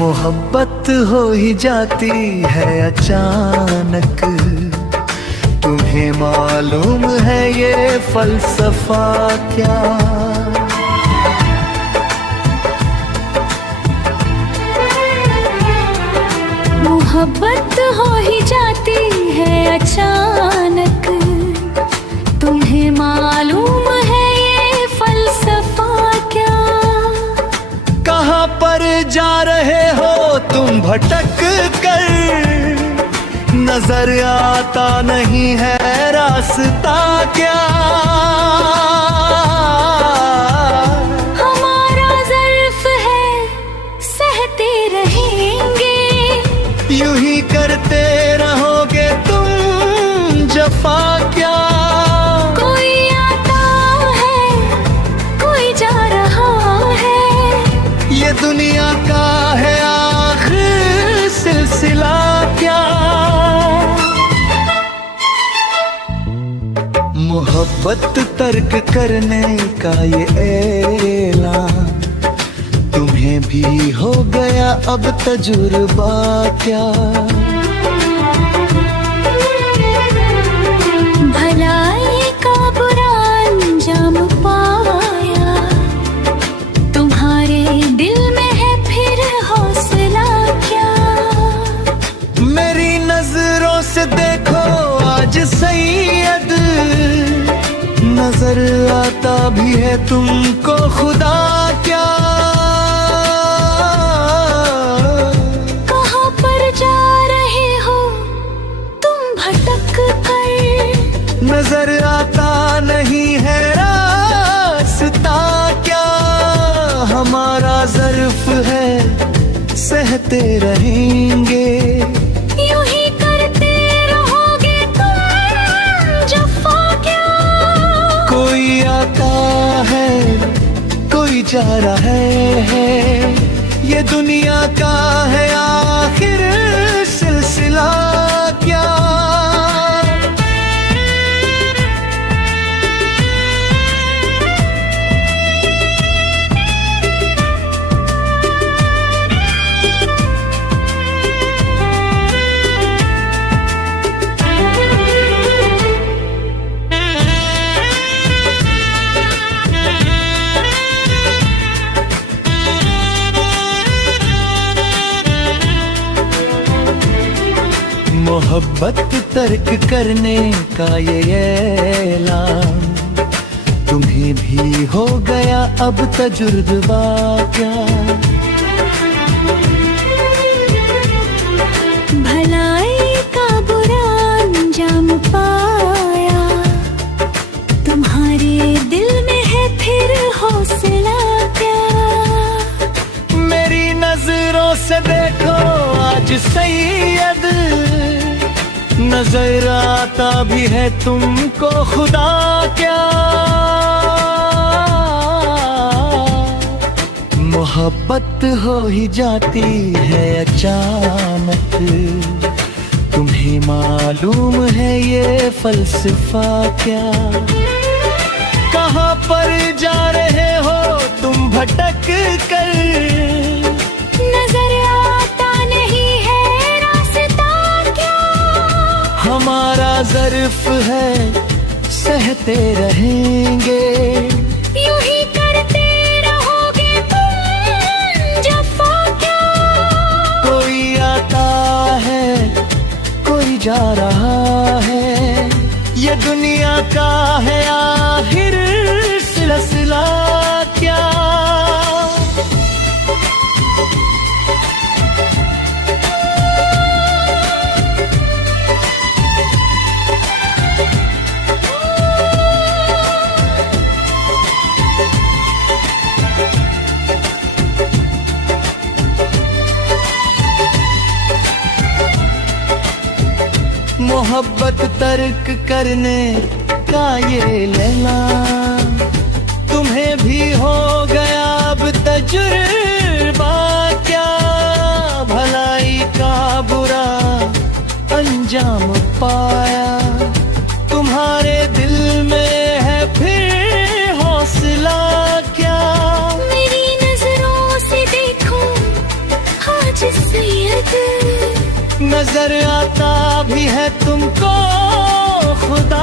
मोहब्बत हो ही जाती है अचानक, तुम्हें मालूम है ये फलसफा क्या? मोहब्बत हो ही जाती है अचानक, तुम्हें मालूम है ये फलसफा क्या? कहाँ पर जा रहे हो तुम भटक कर, नजर आता नहीं है रास्ता क्या? हमारा ज़र्फ है सहते रहेंगे, यूं ही करते रहोगे तुम जफा क्या? कोई आता है कोई जा रहा है, ये दुनिया का है आखिर सिलसिला क्या? मोहब्बत तर्क करने का ये ऐलान, तुम्हें भी हो गया अब तजुर्बा क्या? भलाई का बुरा अंजाम पाया, तुम्हारे दिल में है फिर हौसला क्या? मेरी नजरों से देखो आज सैयद, नजर आता भी है तुमको खुदा क्या? कहाँ पर जा रहे हो तुम भटक कर, नजर आता नहीं है रास्ता क्या? हमारा ज़र्फ है सहते रहेंगे, यूं ही करते रहोगे तुम जफा क्या? कोई आता है कोई जा रहा है, ये दुनिया का है आखिर सिलसिला क्या? मोहब्बत तर्क करने का ये ऐलान, तुम्हें भी हो गया अब तजुर्बा क्या? भलाई का बुरा अंजाम पाया, तुम्हारे दिल में है फिर हौसला क्या? मेरी नजरों से देखो आज सैयद, नजर आता भी है तुमको खुदा क्या? मोहब्बत हो ही जाती है अचानक, तुम्हें मालूम है ये फलसफा क्या? कहाँ पर जा रहे हो तुम भटक कर, नजर आता नहीं है रास्ता क्या? हमारा ज़र्फ है सहते रहेंगे, यूं ही करते रहोगे तुम जफा क्या? कोई आता है कोई जा रहा है, ये दुनिया का है आखिर सिलसिला क्या? मोहब्बत तर्क करने का ये लैला, तुम्हें भी हो गया अब तजुर्बा क्या? भलाई का बुरा अंजाम पाया, तुम्हारे दिल में है फिर हौसला क्या? मेरी नजरों से देखो आज नजर आता भी है तुमको खुदा।